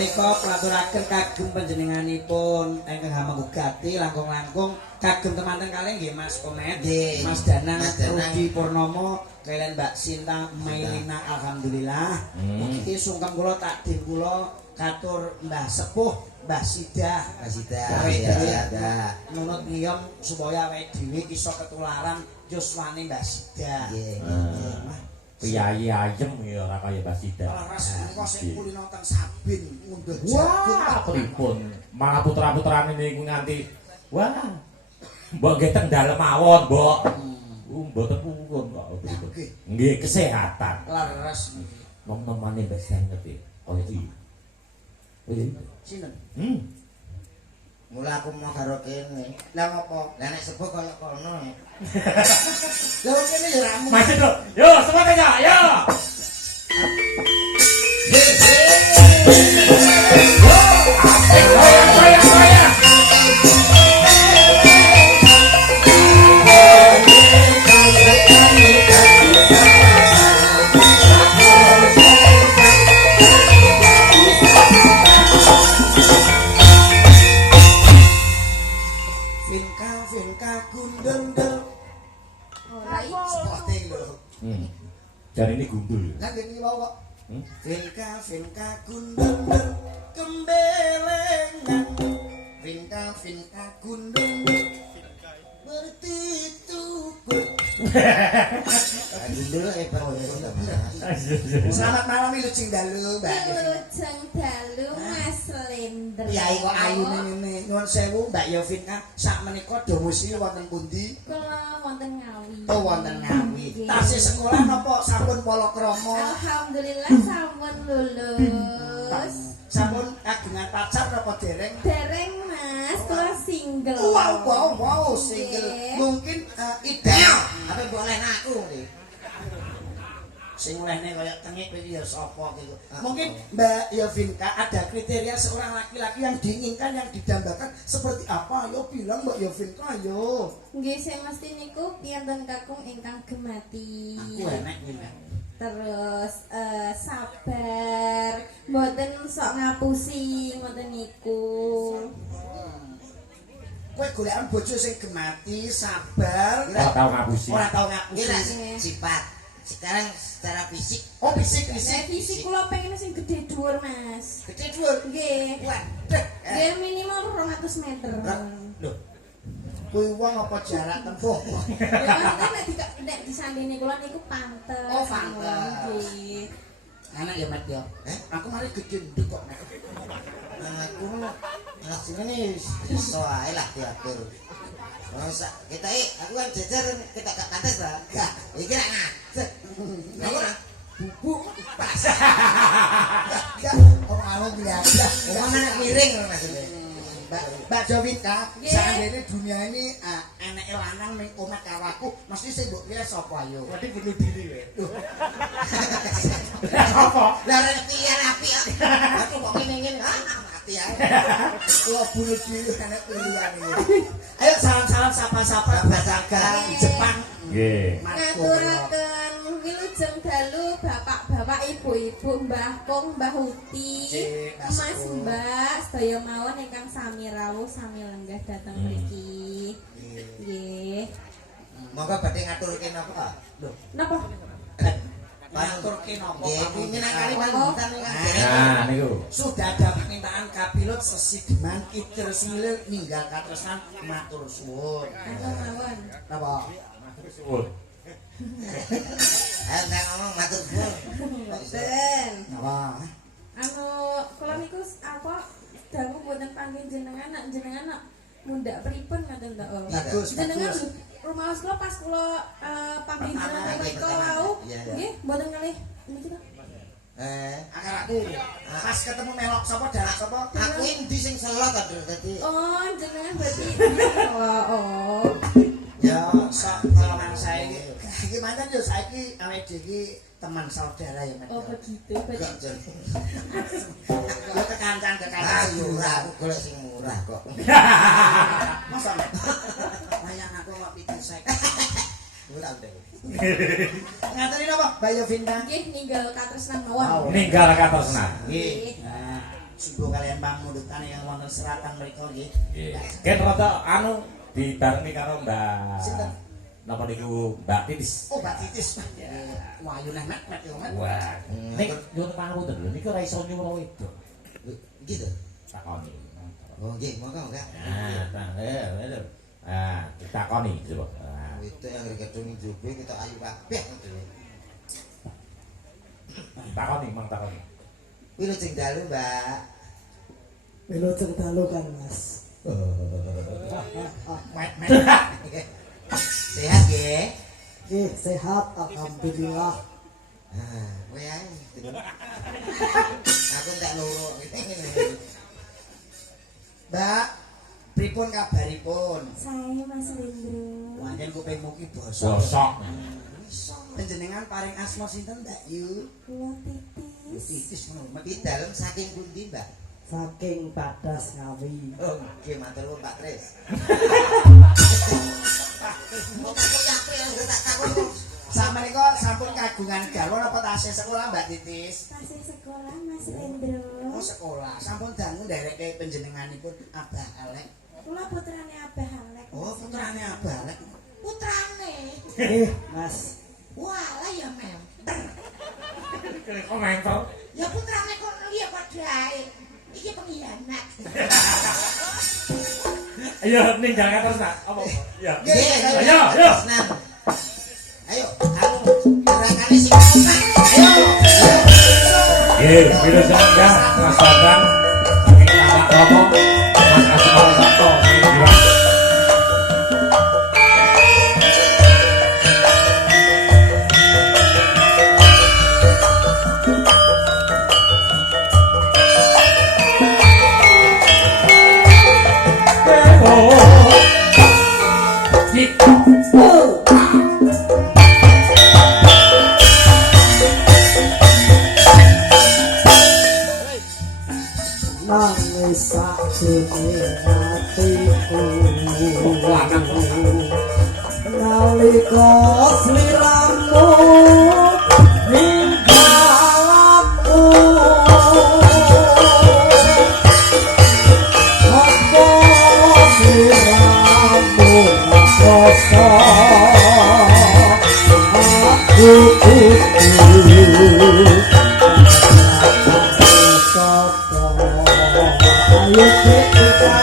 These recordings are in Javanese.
menika kulaturaken kagem panjenenganipun ingkang hamagugati langkung-langkung kagem temanten kalih nggih Mas Komet, Mas Danang, Rudi Purnomo, kalian Mbak Sinta Mailina alhamdulillah. Iki sungkem kula takdim kula katur Mbah Sepuh, Mbah Sidah, nunut ngiyom supaya awake dhewe iso ketularan yuswane Mbah Sidah. Piyayi ayem ya ora kaya Mbah Sidah. Laras menika sing kulino teng Sabin ngundhuh jagung. Wah, pripun? Malah putra-putrane niku nganti wah. Mbok nggih teng dalem mawon, Mbok. Mboten purun kok. Nggih kesehatan. Laras nom-nomane Mbak Sen ngerti. Oh iki. Sinten? Mula aku mau karo kene. Lah ngopo? Lah nek sepuh kaya kono. Lha kene ya ramu. Masih lho. Yo, semuanya yo. Jadi ini gundul. Lah ngene wae kok. Finka gundul kembelengan. Finka gundul bertitukut. Gundul Selamat malam Wilujeng Dalu, Mbak. Wilujeng Dalu Mas Lendra. Yai kok ayune ngene. Nyuwun sewu Mbak Yovinka, sak menika domisili wonten pundi? Kula wonten Ngawi. Oh wonten Ngawi. Tasih sekolah napa sampun palakrama? Alhamdulillah sampun lulus. Sampun kagungan pacar napa dereng? Dereng Mas, kula single. Wow, single. Mungkin ideal. Apa boleh aku nih? Sing olehne kaya tengik iki ya sapa gitu. Mungkin Mbak Yovinka ada kriteria seorang laki-laki yang diinginkan, yang didambakan seperti apa? Ayo bilang Mbak Yovinka ayo. Nggih sing mesti niku piyanten kakung ingkang gemati. Aku enek iki. Terus sabar, mboten sok ngapusi ngoten niku. Kowe golekan bojo sing gemati, sabar, Ora tau ngapusi. ora tau ngapusi. Kira sifat. Sekarang secara fisik. Oh, fisik. Fisik kula pengen sing gede dhuwur Mas. Gede dhuwur. Nggih. Waduh. Nggih minimal 200 meter. Loh. Kuwi wong apa jarak tempuh? Ya maksudnya nek disandini kula niku pantes. Oh, pantes. Nggih. Anak ya Mat yo. Aku mari gede nduk kok. Aku langsung ini iso ae lah diatur. Masa kita aku kan jajar kita gak pantes lah. Ya, iki ra ngadeg. Nek bubuk pas. Ya, orang awak biasa. Wong anak miring maksudnya. Mbak Jovita, seandainya dunia ini enek lanang ning omah karo aku, mesti sing mbok kira sapa ayo? Berarti bunuh diri kowe. Apa? Lah rek piye rapi kok. Aku kok ngene-ngene mati ae. Kalau bunuh diri enek pilihan iki. Ayo salam-salam sapa-sapa basaga Jepang. Nggih. Ngaturaken wilujeng dalu bapak-bapak ibu-ibu Mbah Kong Mbah Uti Mas Mbak sedaya mawon ingkang sami rawuh sami lenggah dhateng mriki. Nggih. Monggo badhe ngaturke napa? Lho, Napa? Ngaturke napa? nggih kuwi nang Kalimantan kan. Nah, niku. Sudah ada permintaan Kapilot Sesideman Kitir Semilil ninggal katresnan matur suwun. Mawon. Napa? Suwun. Ayo nang ngomong matur suwun. Mboten. Napa? Anu kula niku apa dangu mboten panggih jenengan nak mundak pripun ngoten to. Bagus, Jenengan bagus. rumah kula pas kula panggih jenengan mriku wau nggih mboten kalih niki to. Akar aku pas ketemu melok sapa darak sapa? Aku endi sing salah to dadi. Oh, jenengan berarti oh. Ya, sak kelaman saya iki mantan yo saiki awake dhewe teman saudara ya, Mas. Oh, begitu. Berarti Yo kekancan Murah, aku golek sing murah kok. Masa Mas? Layan aku kok pikir saya. Murah deh. Ngaturi napa? Mbak Yovinta. nggih ninggal katresnan mawon. Ninggal katresnan. Nggih. sungguh kalian pamundutan yang wonten seratan mriku nggih. Nggih. Ken rada anu dibarengi karo Mbak Sinten? napa niku Mbak Titis. Oh, Mbak Titis. Wayu neh Mat yo Mat. Wah, nek nyuwun pangapunten lho niku ora iso nyuwun wedok. Gitu. Takoni. Oh, nggih, monggo, Kak. Lho. Ah, ditakoni coba. Itu yang gedung jobe kita ayu kabeh ngoten. Takoni, mang takoni. Wilujeng dalu, Mbak. Wilujeng dalu kan Mas. Mat. Sehat nggih? Nggih, sehat alhamdulillah. Kowe ae. Aku tak loro. Mbak, pripun kabaripun? Saya Mas Lindro. Wanjen kuping mugi basa. Bosok. Panjenengan paring asma sinten, Mbak Yu? Kula Titis. Titis ngono. Di dalem saking pundi, Mbak? Saking Padas Ngawi. Oh, nggih matur nuwun Pak Tris. Mau takut yapri yang tak takut. Sampeyan sampun kagungan garwa napa tasih sekolah Mbak Titis? Tasih sekolah Mas Lindro. Oh, sekolah. Sampun dangu ndereke panjenenganipun Abah Alek. Kula putrane Abah Alek. Oh, putrane Abah Alek. Putrane. Nggih, Mas. Walah ya mem. Komentar. Ya putrane kok liya padha ae. Iki pengkhianat. Ayo ninggalkan terus nak. Apa? Ya. Nggih, Ayo, ayo. Senam. Ayo, kamu gerakannya sing kompak. Ayo. Nggih, video sangga Mas Bambang saking Kakak Romo, Mas Asmar Sabto saking Jiran. Nangis sakjroning atiku. Nalika sliramu ninggalku. Apa sliramu rasa aku Ayo kita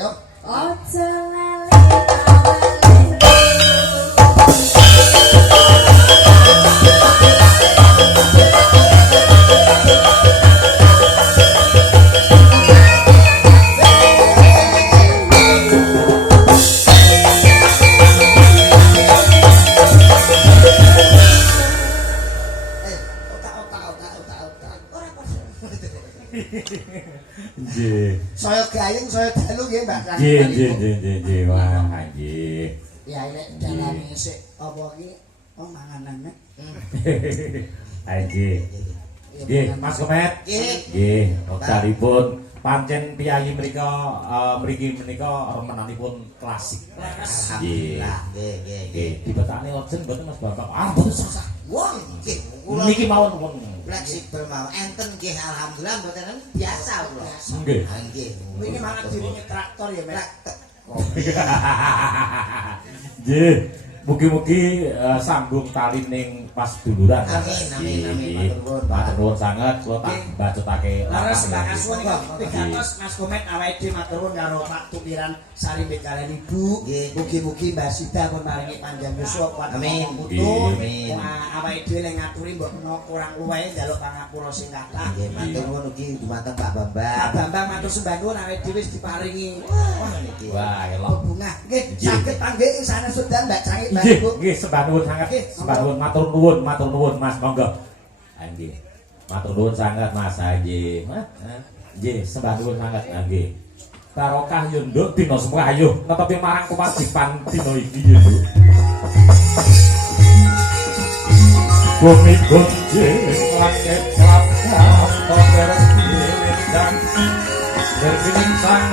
Yuk. Ojo lali awale. Nggih. Saya gayeng, saya dalu nggih Mbak. Nggih. Wah, nggih. Ya lek dalane sik apa iki manganan. Nggih. Nggih, Mas Komet. Nggih. Nggih, wektalipun pancen piyayi mriki menika remenanipun klasik. Nggih. Alhamdulillah. Nggih. Nggih, dibetane ojen mboten Mas Bapak. Ah, mboten sah. Wong nggih. Kula Niki mawon pun. fleksibel mau enten nggih alhamdulillah mboten biasa kula. Nggih. Ah, nggih. Wingi mangan diringe traktor ya, Mek. Nggih. Mugi-mugi sambung tali ning pas duluran. Amin. Matur nuwun sanget kula tak bacotake Laras Mbak Kaswon Nggih. pikantos Mas Komet awake dhewe matur nuwun karo Pak Tumiran Sari kalian Ibu. Nggih. Mugi-mugi Mbak Sida pun maringi panjang yuswa kuat Amin. putu. Amin. Awake dhewe ning ngaturi mbok menawa kurang luwih njaluk pangapura sing kathah. Nggih, matur nuwun ugi dumateng Pak Pak Bambang. Bambang matur sembah nuwun awake dhewe wis diparingi. Wah, niki. Wah, elok. bungah. Nggih, Nggih. saged panggih ing sana sudan Mbak Cangit Mbak Nggih, Ibu. nggih sembah nuwun sanget. Nggih, Sembah nuwun matur nuwun Mas, monggo. Ah, nggih. Matur nuwun sanget Mas, ah, nggih. Nggih, sembah nuwun sanget. Ah, nggih. Barokah yo nduk dina semrayu netepi marang kewajiban dina iki yo nduk. Bumi gonjing langit kelap-kelap, tober dan berkining sang